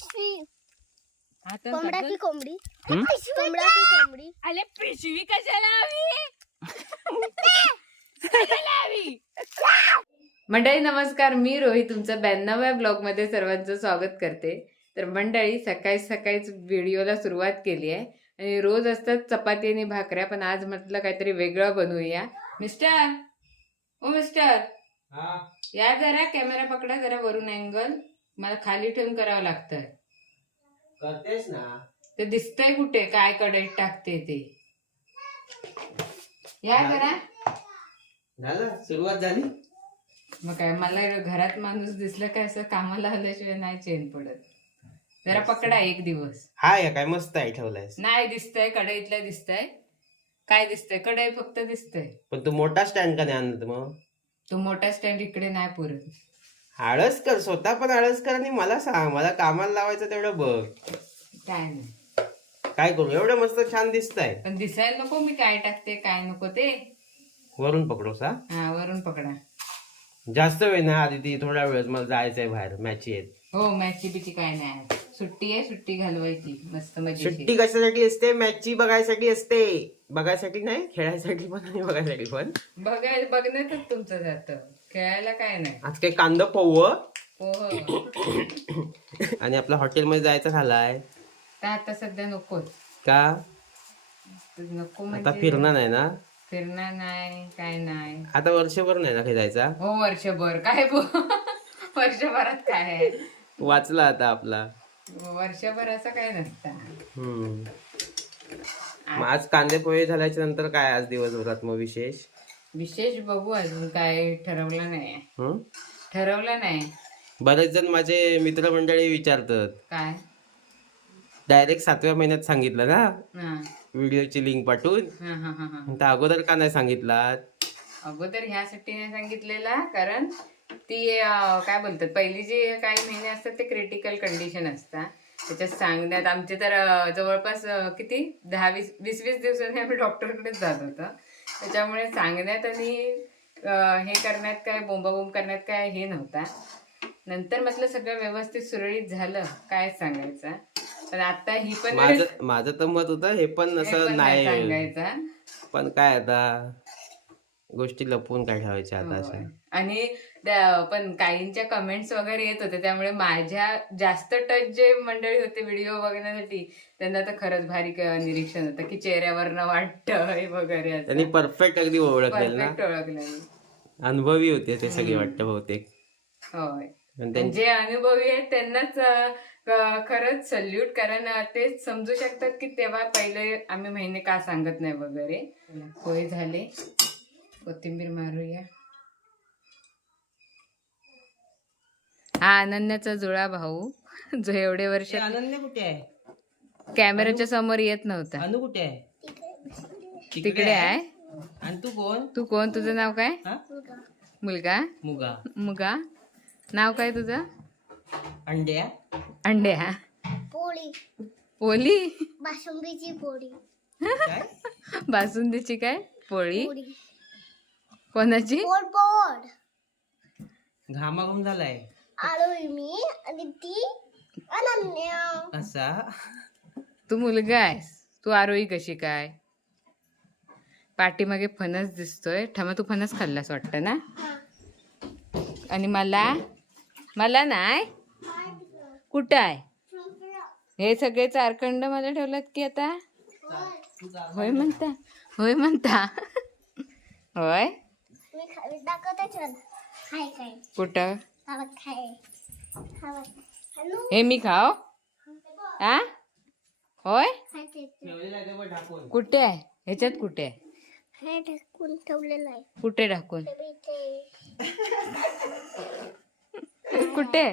पिशवी आता कोंबडा की कोंबडी हं? कोंबडा की कोंबडी अरे पिशवी कशाला हवी मंडळी नमस्कार, मी रोहित तुमचं 92व्या ब्लॉग मध्ये सर्वांचं स्वागत करते. तर मंडळी सकाळी सकाळीच व्हिडिओला सुरुवात केली आहे आणि रोज असतात चपाती आणि भाकऱ्या, पण आज म्हटलं काहीतरी वेगळं बनवूया. मिस्टर ओ मिस्टर या जरा कॅमेरा पकडा, जरा वरून अँगल मला खाली ठेवून करावं लागतंय. करतेस ना ते दिसतंय कुठे काय कढईत टाकते ते. या जरा. झालं, सुरुवात झाली. मग काय, मला घरात माणूस दिसलं काय असं कामाला आल्याशिवाय नाही चेन पडत. जरा पकडा एक दिवस. हा या काय मस्त आहे ठेवलायस. नाही दिसतंय, कढईतलं दिसतंय. काय दिसतंय? कढई फक्त दिसतंय. पण तू मोठा स्टँड का नाही आणत मग? तो मोठा स्टँड इकडे नाही पुरत. आळस कर, स्वतः पण आळस कर आणि मला सांग, मला कामाला लावायचं तेवढं बघ. काय नाही, काय करू, एवढं मस्त छान दिसतंय. पण दिसायला नको मी काय टाकते काय नको ते. वरून पकडोस हा. हा वरून पकडा. जास्त वेळ ना आधी ती, थोड्या वेळात मला जायचंय बाहेर, मॅची आहेत. हो मॅची बिची काय नाही, सुट्टी आहे, सुट्टी घालवायची मस्त मजेशीर. सुट्टी कशासाठी असते? मॅची बघायसाठी असते. बघायसाठी नाही, खेळायसाठी पण आणि बघायसाठी पण. बघण्यातच तुमचं जातं, खेळायला काय नाही. आज काही कांदा पोव हो आणि आपल्या हॉटेलमध्ये जायचं झालाय तर आता सध्या नकोच. का? नको आता म्हणजे फिरणार नाही ना? फिरणार नाही काय नाही. आता वर्षभर नाही ना काही जायचा. हो वर्षभर काय वर्षभरात काय आहे, वाचला आता आपला. वर्षभर असं काय नसतं. मग आज कांदे पोहे झाल्याच्या नंतर काय आज दिवसभरात मग विशेष? विशेष बघू, अजून काय ठरवलं नाही. हं? ठरवलं नाही. बरेच जण माझे मित्रमंडळी विचारतात, काय डायरेक्ट 7व्या महिन्यात सांगितलं ना हा व्हिडिओची लिंक पाठवून, हा हा हा हा. तर अगोदर का नाही सांगितला? अगोदर ह्यासाठी नाही सांगितलेला, कारण ती काय बोलतात, पहिली जे काही महिने असतात ते क्रिटिकल कंडिशन असतात. त्याच्यात सांगण्यात आमचे तर जवळपास किती 10-20 दिवसांनी आम्ही डॉक्टरकडेच जात होतो. त्याच्यामुळे सांगण्यात आणि हे करण्यात काय बोंबाबोंब करण्यात काय हे नव्हता. नंतर म्हटलं सगळं व्यवस्थित सुरळीत झालं, काय सांगायचं. पण आता ही पण माझं तर मत होतं हे पण असं नाही सांगायचा. पण काय आता गोष्टी लपवून काय ठेवायच्या आता अशा. आणि पण काहींच्या कमेंट्स वगैरे येत होते, त्यामुळे माझ्या जास्त टच जे मंडळी होते व्हिडिओ बघण्यासाठी, त्यांना तर खरंच भारी निरीक्षण होतं की चेहऱ्यावरनं वाटतं वगैरे. त्यांनी परफेक्ट अगदी ओळखलेलं ना, परफेक्ट ओळखलं. अनुभवी होते ते सगळे वाटतं बहुतेक. होय, जे अनुभवी आहेत त्यांनाच खरंच सल्यूट, कारण ते समजू शकतात की तेव्हा पहिले आम्ही महिने का सांगत नाही वगैरे. पोहे झाले, कोथिंबीर मारूया. हा अनन्याचा जुळा भाऊ, जो एवढे वर्ष अनन्या कुठे आहे? कॅमेऱ्याच्या समोर येत नव्हता. अनु कुठे आहे? तिकडे आहे. आणि तू कोण? तू कोण? तुझं नाव काय? मुलगा मुगा. मुगा. नाव काय तुझं? अंड्या. अंड्या. पोळी पोली. बासुंदीची पोळी बासुंदीची काय पोळी? पोळी कोणाची? पोळ पोळ घामाघूम झालाय आलोय मी आणि ती अनन्या. असा. तू मुलगा आहेस, तू आरोही कशी काय? पाठीमागे फणस दिसतोय. ठमा तू फणस खाल्लास वाटतं ना? आणि मला नाही. कुठं आहे हे सगळे चारखंड मला ठेवलात की आता? होय म्हणता, होय म्हणता. होय मी दाखवते चल. हाय काय कुठं? खाय हे मी खाव? हा होय कुठे आहे? ह्याच्यात कुठे आहे? हे ढकून ठेवलेलं आहे. कुठे ढाकून? कुठे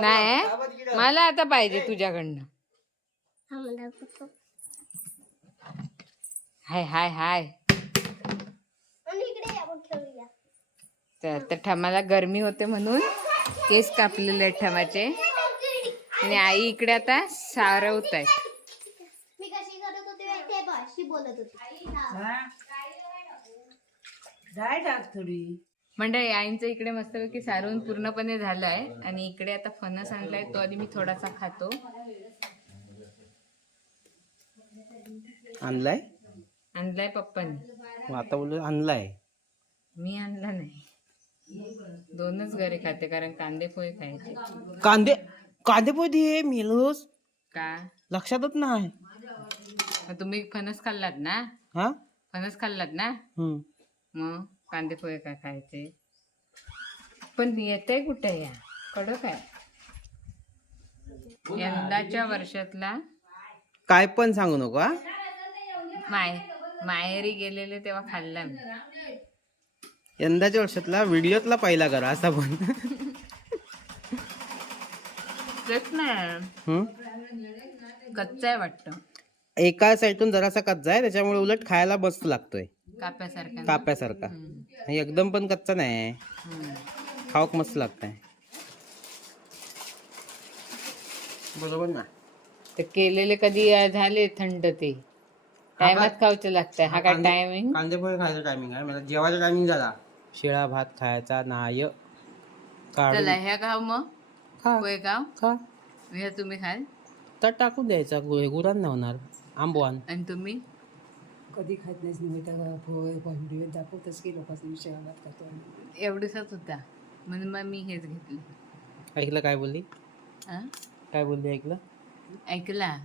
नाही? मला आता पाहिजे तुझ्याकडनं. हाय हाय हाय. तर ठमाला गरमी होते म्हणून केस कापलेले आहेत ठमाचे, आणि आई इकडे आता सारवत आहे. मी कशी करत होते ते बशी बोलत होती. डाळ टाक थोडी. म्हणजे आईंचं इकडे मस्तपैकी सारून पूर्णपणे झालंय आणि इकडे आता फणस आणलाय तो आधी मी थोडासा खातो. आणलाय आणलाय पप्पानी. मग आता बोललो आणलाय. मी आणला नाही. 2च घरी खाते कारण कांदे पोहे खायचे. कांदे पोहे मेलोस का लक्षातच नाही. मग तुम्ही फणस खाल्लात ना? हा फणस खाल्लात ना? हम्म. मग कांदे पोहे काय खायचे? पण येतंय कुठे या कडक आहे. यंदाच्या वर्षातला काय पण सांगू नको हा. माहेरी गेलेले तेव्हा खाल्ला मी. यंदाच्या वर्षातला व्हिडिओतला पहिला करा असा पण. तेच नाही हम्म. कच्चा आहे वाटतं. एका साईडून जरासा कच्चा आहे त्याच्यामुळे उलट खायला मस्त लागतोय काप्यासारखा. काप्यासारखा. आणि एकदम पण कच्चा नाही. खाऊक मस्त लागतंय. बरोबर ना. ते केलेले कधी झाले थंड ते टायमात खाऊचं लागतंय. हा काय टायमिंग? कांदे पोहे खायचा टायमिंग आहे. मला जेवायचा टायमिंग झाला. शिळा भात खायचा नाय. चला ह्या खाऊ मग. खा पोहे खाऊ. खा. ह्या तुम्ही खाल तर टाकून द्यायचा गुरान नाही होणार. आंबवान. आणि तुम्ही कधी खात नाहीस व्हिडिओ दाखवतच की लोकांनी शेळा भात खातो. एवढंच होता म्हणून मग मी हेच घेतलं. ऐकलं काय बोलली? हा? काय बोलली ऐकलं? ऐकला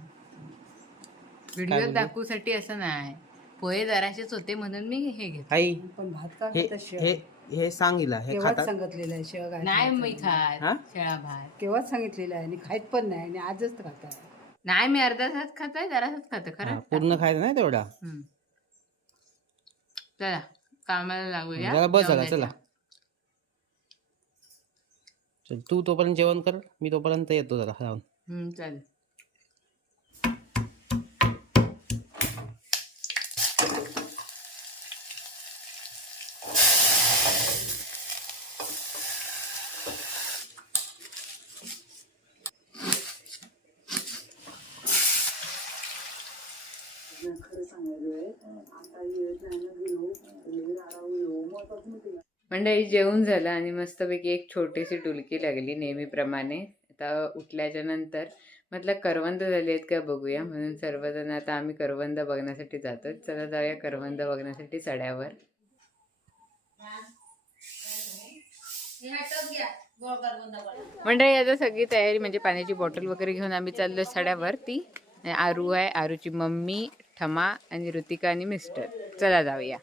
व्हिडिओ दाखवूसाठी असं नाही. पोहे जराशेच होते म्हणून मी हे घेतलं. आई पण भात का हे खातात शेळा? हे हे सांगितलं हे केव्हाच खातात. सांगितलेलं आहे शेळा भात नाही खायचं मी नाही. हा? खात शेळा भात. केव्हाच सांगितलेलं आहे आणि खायत पण नाही आणि आजच तर खाताय. नाही मी अर्धा तास खातोय जरासच खातो हा, खरं. पूर्ण खायचं नाही तेवढा. चला कामाला लागूया. जरा बस झाला जेवणाच्या. चला. चल तू तोपर्यंत जेवण कर. मी तोपर्यंत येतो जरा जाऊन. चालेल. मंडळी जेवून झालं आणि मस्तपैकी एक छोटीशी डुलकी लागली नेहमीप्रमाणे. आता उठल्याच्या नंतर म्हटलं करवंद झाली आहेत का बघूया म्हणून सर्वजण आता आम्ही करवंद बघण्यासाठी जातो. चला जाऊया करवंद बघण्यासाठी सड्यावर. मंडळी आता सगळी तयारी म्हणजे पाण्याची बॉटल वगैरे घेऊन आम्ही चाललो सड्यावर. ती आरू आहे, आरूची मम्मी, ठमा आणि ऋतिका आणि मिस्टर. चला जाऊया.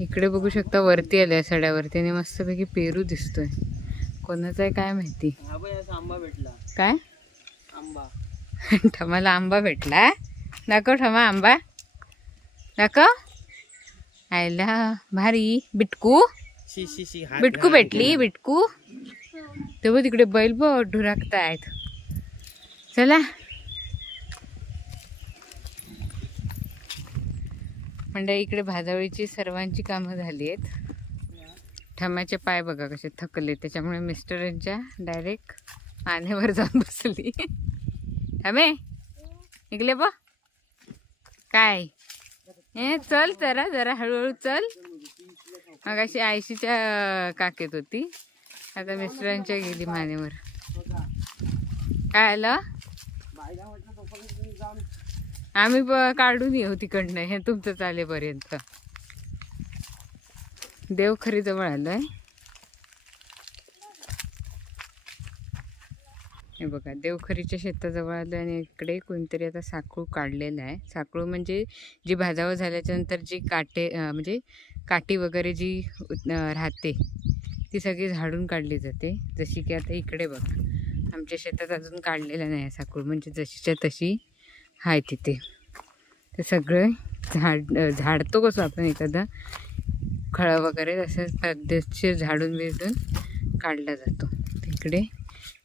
इकडे बघू शकता वरती आल्या सड्यावरती आणि मस्तपैकी पेरू दिसतोय. कोणाचा आहे काय माहिती. आंबा भेटला. काय आंबा. ठमाला आंबा भेटला. नको ठमा आंबा नको. आयला भारी. बिटकू शी शी शी. बिटकू भेटली. बिटकू तेव्हा तिकडे बैल बघ ढुराकतायत. चला म्हणजे इकडे भाजावळीची सर्वांची कामं झाली आहेत. ठमाचे पाय बघा कसे थकले त्याच्यामुळे मिस्टरांच्या डायरेक्ट पाण्यावर जाऊन बसली. ठमे इकडे बघ काय हे चल जरा जरा हळूहळू चल. मग अशी आयशीच्या काकेत होती आता मिस्टरांच्या गेली मानेवर. काय आलं आम्ही काढून येऊ तिकडनं हे तुमचं चालेपर्यंत. देवखरी जवळ आलोय. हे बघा देवखरीच्या शेताजवळ आलोय आणि इकडे कोणतरी आता साखळू काढलेला आहे. साखळू म्हणजे जी भाजावं झाल्याच्या नंतर जी काटे म्हणजे काठी वगैरे जी राहते ती सगळी झाडून काढली जाते. जशी की आता इकडे बघा आमच्या शेतात अजून काढलेलं नाही साखळू म्हणजे जशीच्या तशी आहे तिथे. ते सगळं झाडतो कसं आपण एखादा खळं वगैरे तसंच पद्धतशीर झाडून बिडून काढला जातो. तिकडे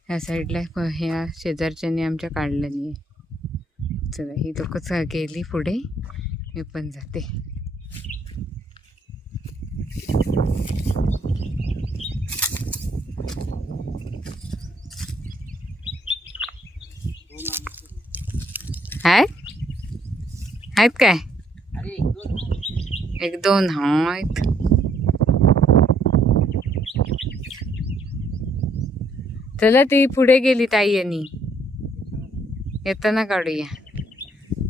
ह्या साईडला ह्या शेजारच्याने आमच्या काढलं नाही आहे. चला ही लोकच गेली पुढे मी पण जाते. आहेत काय एक दोन आहेत. चला ती पुढे गेली ताई आणि येताना काढूया.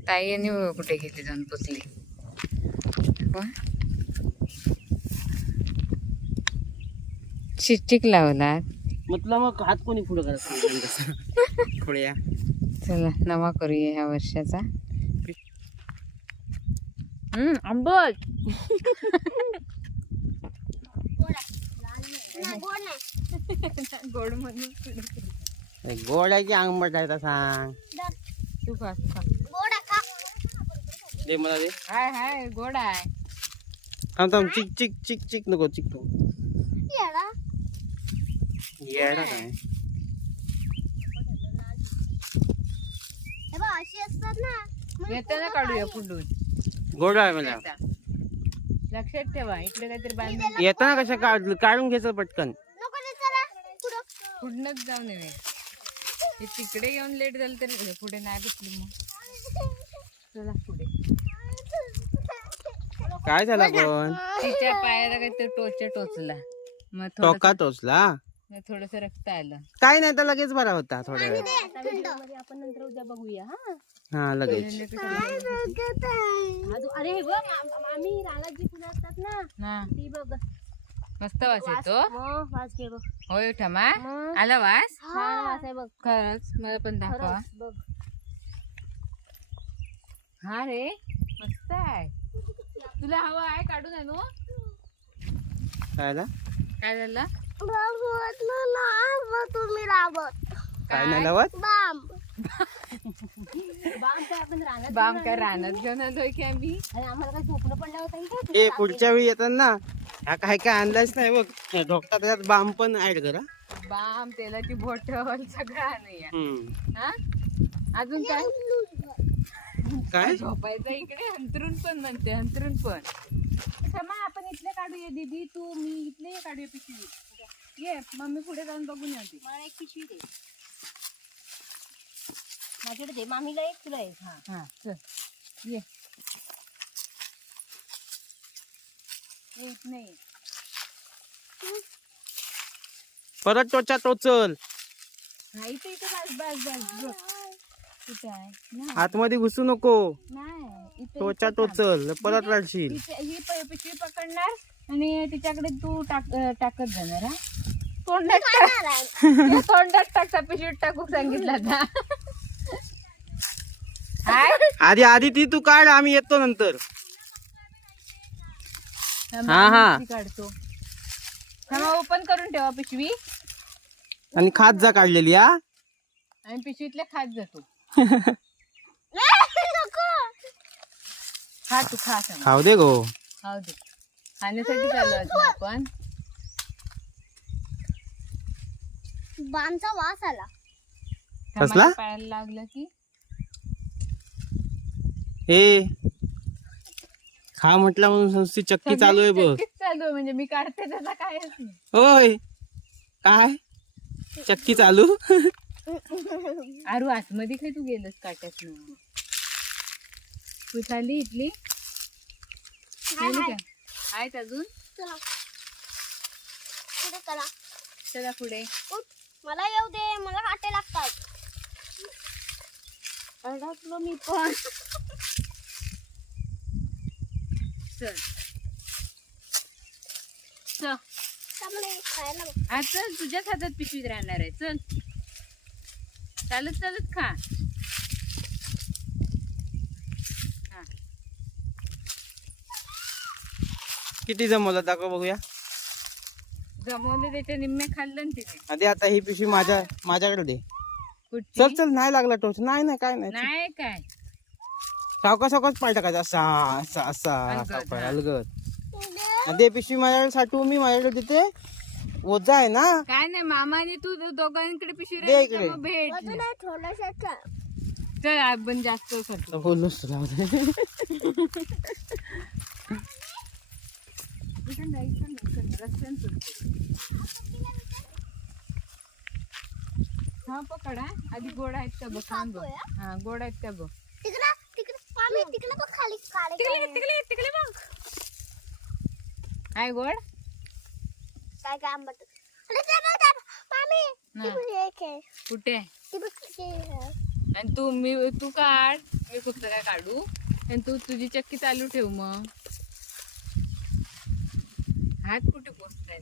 ताई आणि कुठे गेली जाऊन पोचली. चिकचिक लावला. म्हटलं मग हात कोणी पुढे करत पुढे चला नवा करूया ह्या वर्षाचा. आंबट गोड म्हणून गोड आहे की आंबट आहे सांग. तू खा गोड आहे का? दे मला दे. हाय हाय गोड आहे. थांब थांब चिक चिक चिक चिक नको चिक नको. येडा. येडा काय हे बघ अशी असतात ना. मग येताना काढूया पुढून. गोड आहे मला. लक्षात ठेवा इकडे काहीतरी बांधून येताना कशा काढून घ्यायचं पटकन. नको रे चला पुढं. पुढनच जाऊ नये. हे तिकडे येऊन लेट झालं तरी पुढे नाही बसली मग. चला पुढे. काय झालं पण तिच्या पायाला काहीतरी टोचला मग टोका टोचला. थोडस रक्त आलं. काय नाही तर लगेच बरा होता थोड्या वेळ. आपण नंतर उद्या बघूया. हा लगेच. अरे हे बघ आम्ही रानात जी फुलं असतात ना हा ती बघ. मस्त वास येतो. वास घे बघ. होय ठमा आला वास. छान वास आहे बघ. खरंच मला पण दाखवा. बघ हा रे मस्त आहे. तुला हवं आहे काढून आणू. काय झालं? काय झालं. तुम्ही राबत काय नाही लावत. बाम. बाम काय आपण रानात बाम काय रानात घेऊन आलोय की आम्ही. आणि आम्हाला काय झोपणं पडलं होतं ए पुढच्या वेळी येताना हा काय काय आणलाच नाही बघ. ढोकटा त्याच्यात बाम पण ऍड करा. बाम तेलाची बॉटल सगळं आणूया. हा अजून काय काय झोपायचं इकडे अंतरून पण म्हणते अंतरून पण. क्षमा आपण इथले काढूया दीदी तू मी इथले काढूया पिशवी. ये मम्मी पुढे जाऊन बघून येते. मला एक पिशवी दे. माझ्याकडे दे. मामीला एक तुला एक. हा हा चल ये. येत नाही. परत टोचा टोचल. हा इथे इथे बस बस बस बस. कुठे आहे नाही आतमध्ये घुसू नको. नाही इथे टोचा टोचल परत राहशील. ही पिशवी पकडणार आणि तिच्याकडे तू टाकत जाणार. हा तोंडात तोंडात टाकता पिशवीत टाकू सांगितलं आता. आधी आधी ती तू काढ आम्ही येतो नंतर. हा हा काढतो. ओपन करून ठेवा पिशवी आणि खात जा काढलेली. हा आणि पिशवीतले खात जातो. खा तू खा सांग. खाऊ दे गो. खाऊ दे. खाण्यासाठी चालू आज ना आपण. बामचा वास आला. कसला? पायाला लागलं की ए खा म्हटलं म्हणून संस्थी चक्की चालू आहे बघ. चक्कीच चालू आहे म्हणजे मी काढते त्याचा कायच नाही. होय काय चक्की चालू. आरू आतमध्ये काय तू गेलस काट्यात ना. तू चालली इथली आहेत अजून. चला पुढे चला. चला पुढे. उठ. मला येऊ दे. मला काटे लागतात. अडकलो मी पण. चल चल त्यामुळे खायला आज चल तुझ्याच हातात पिशवीत राहणार आहे. चल चालत चालत खा. हा किती जमवलं दाखव बघूया. जमवले त्याच्या निम्मे खाल्लं ना तिने. आधी आता ही पिशवी माझ्याकडे दे. कुठची? चल चल नाही लागला टोच. नाही नाही काय नाही. नाही काय सावकाश सावकाश पाय टाकायचा असा असा असा अलगद, सावकाश हा. अलगद. दे पिशवी माझ्याकडे साठवू. मी माझ्याकडे देते. ओझा आहे ना. काय नाही मामाने तू दोघांकडे पिशवी दे राहिली इकडे. का मग भेट. थोडस चल आपण जास्त करतो. बोललोस तुला हा पकडा आधी गोड आहेत का बघ. सांग बघ. हा गोड आहेत का बघ. तिकडे तिकडे मामी तिकडे बघ खाली काळे तिकडे तिकडे तिकडे बघ. काय गोड काय काय आंबट अरे ते बघ, ते बघ, मामी ती हा. बघ, एक आहे. कुठे ती बघ, किती आहे. आणि तू काढ मी फक्त काय काढू आणि तू तुझी चक्की चालू ठेव मग हात कुठे पोचताय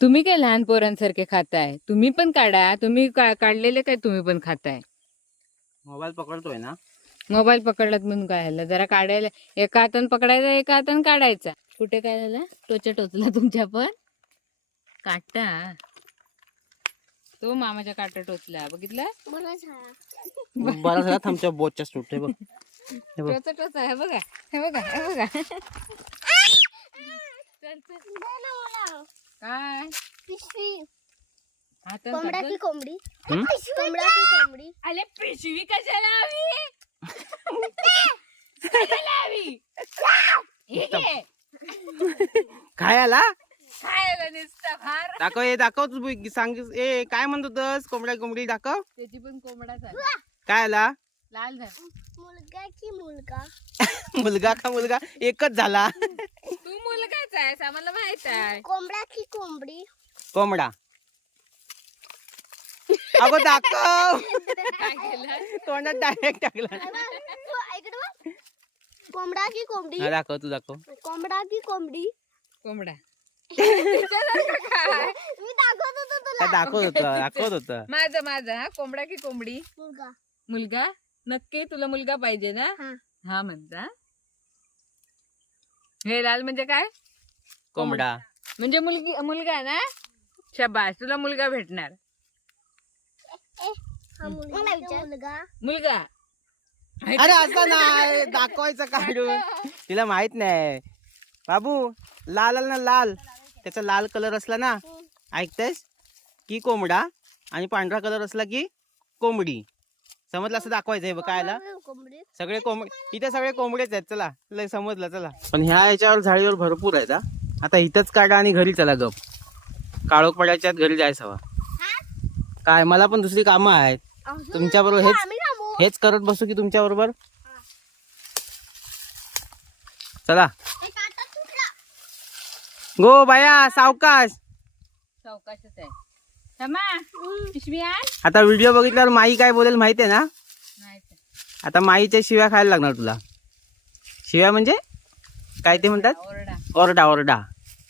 तुम्ही काय लहान पोरांसारखे खाताय तुम्ही पण काढा तुम्ही काढलेले काय तुम्ही पण खाताय मोबाईल पकडतोय ना मोबाईल पकडलात म्हणून काय झालं जरा काढायला एका हातानं पकडायचा एका हातानं काढायचा कुठे काय झालं टोचला तुमच्या पण काटा तो मामाच्या काटा टोचला बघितलं बरं झालं. बरं झाला आमच्या बोटच्या सुटते बघ टोचा हे बघा हे बघा हे बघा चल चल दे ना मला. काय पिशवी हातानं कोंबडा काढ की बघ. कोंबडी हं? कोंबडा की कोंबडी अरे पिशवी कशाला हवी कशाला हवी हे घे. काय आला खायला नुसतं फार दाखव हे दाखव तू सांग ए काय म्हणत होतस कोंबडी दाखव त्याची पण कोंबडा झाला काय आला लाल झाला मुलगा की मुलगा मुलगा का मुलगा एकच झाला तू मुलगाच आहेस आम्हाला माहित आहे कोंबडा की कोंबडी कोंबडा अगो दाखव काय केलं तोंडात डायरेक्ट टाकला इकडे बघ. कोंबडा की कोंबडी हा, दाखव तू दाखव कोंबडा की कोंबडी कोंबडा मी दाखवत होतो तुला काय दाखवत होत माझं हा कोंबडा की कोंबडी मुलगा मुलगा नक्की तुला मुलगा पाहिजे ना हा. हा म्हणता हे लाल म्हणजे काय कोंबडा म्हणजे मुलगा ना शाबास तुला मुलगा भेटणार हा मुलगा मुलगा अरे असं नाही दाखवायचं काढून तिला माहित नाही बाबू लाल आला ना लाल त्याचा लाल कलर असला ना ऐकतेस की कोंबडा आणि पांढरा कलर असला की कोंबडी समजलं असं दाखवायचं बघ काय आला कोंबडी सगळे कोंबडे इथे सगळे कोंबडेच आहेत चला लय समजलं चला पण ह्या याच्यावर झाडीवर भरपूर आहेत हा. आता इथंच काढा आणि घरी चला गप काळोख पडायच्या आत घरी जायचं हवा काय मला पण दुसरी कामं आहेत तुमच्या बरोबर आम्ही थांबू हेच करत बसू की तुमच्या बरोबर चला हे काटा तुटला गो बाया सावकाश सावकाशच आहे क्षमा पिशवी आण आता व्हिडिओ बघितल्यावर माई काय बोलेल माहितीये ना नाही तर. आता माईच्या शिव्या खायला लागणार तुला शिव्या म्हणजे काय ते म्हणतात ओरडा ओरडा ओरडा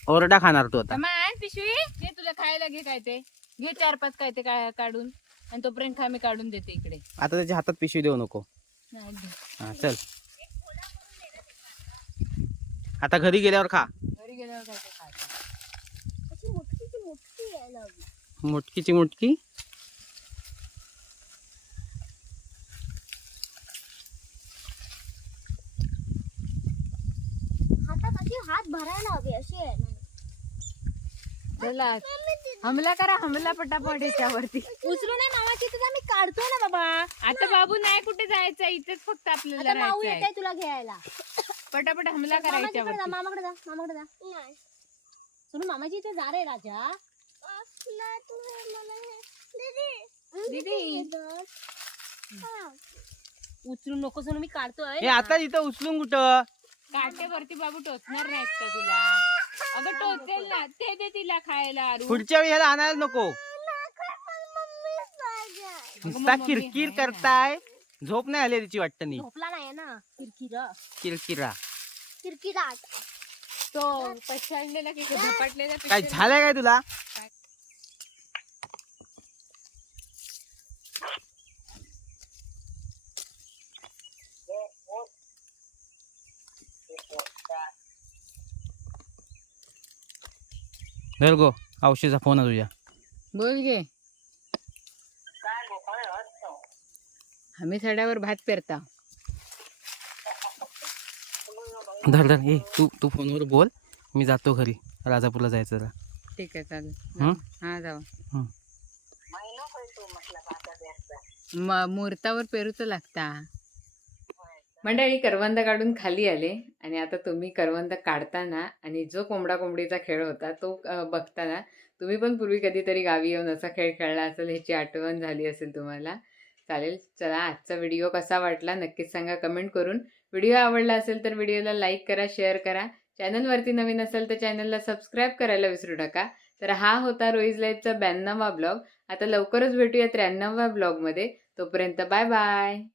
ओरडा खाणार तू आता क्षमा आण पिशवी घे तुला खायला घे काय ते घे 4-5 काय ते काढून आणि तोपर्यंत खा मी काढून देते इकडे आता त्याच्या हातात पिशवी देऊ नको नाही घे. हा चल आता घरी गेल्यावर खा घरी गेल्यावर काय ते खायचं अशी मोठी यायला लागली मुटकीची मुटकी हातात अशी हात भरायला हवी अशी आहे ना चला हमला करा हमला पटापट याच्यावरती उचलू नाही मामाची तुझा मी काढतोय ना बाबा आता बाबू नाही कुठे जायचं इथेच फक्त आपल्याला आता माऊ राहायचंय येते तुला घ्यायला पटापट हमला करा मामाकडे जा याच्यावरती मामाकडे जा मामाकडे जा सुनू मामाची इथे जा रे राजा दीदी उचलू नको सुनू मी काढतोय हे आता इथं उचलून कुठं काट्यावरती बाबू टोचणार नाहीत का तुला अगं टोचेल ना ते दे तिला खायला आरू पुढच्या वेळी ह्याला आणायला नको नुसता किरकिर करताय झोप नाही आली तिची वाटतं नाही झोपला नाही ना किरकिरा किरकिरा किरकिरा तो पछाडलेला की झपाटलेला काय झालंय काय तुला धर गो औषधीचा फोन आहे तुझ्या बोल गे आम्ही सड्यावर भात पेरता धर धर ए तू फोनवर बोल मी जातो घरी राजापूरला जायचं जरा. ठीक आहे चालेल हं? हा जाऊ हं. मुहूर्तावर पेरूच लागता मंडळी करवंद काढून खाली आले आणि आता तुम्ही करवंद काढताना आणि जो कोंबडा कोंबडीचा खेळ होता तो बघताना तुम्ही पण पूर्वी कधीतरी गावी येऊन असा खेळ खेळला असेल, ह्याची आठवण झाली असेल तुम्हाला. चालेल, चला आजचा व्हिडिओ कसा वाटला नक्कीच सांगा कमेंट करून. व्हिडिओ आवडला असेल तर व्हिडिओला लाईक करा, शेअर करा. चॅनलवरती नवीन असेल तर चॅनलला सबस्क्राईब करायला विसरू नका. तर हा होता रोईज लाईफचा 92वा ब्लॉग. आता लवकरच भेटूया 93व्या ब्लॉगमध्ये. तोपर्यंत बाय बाय.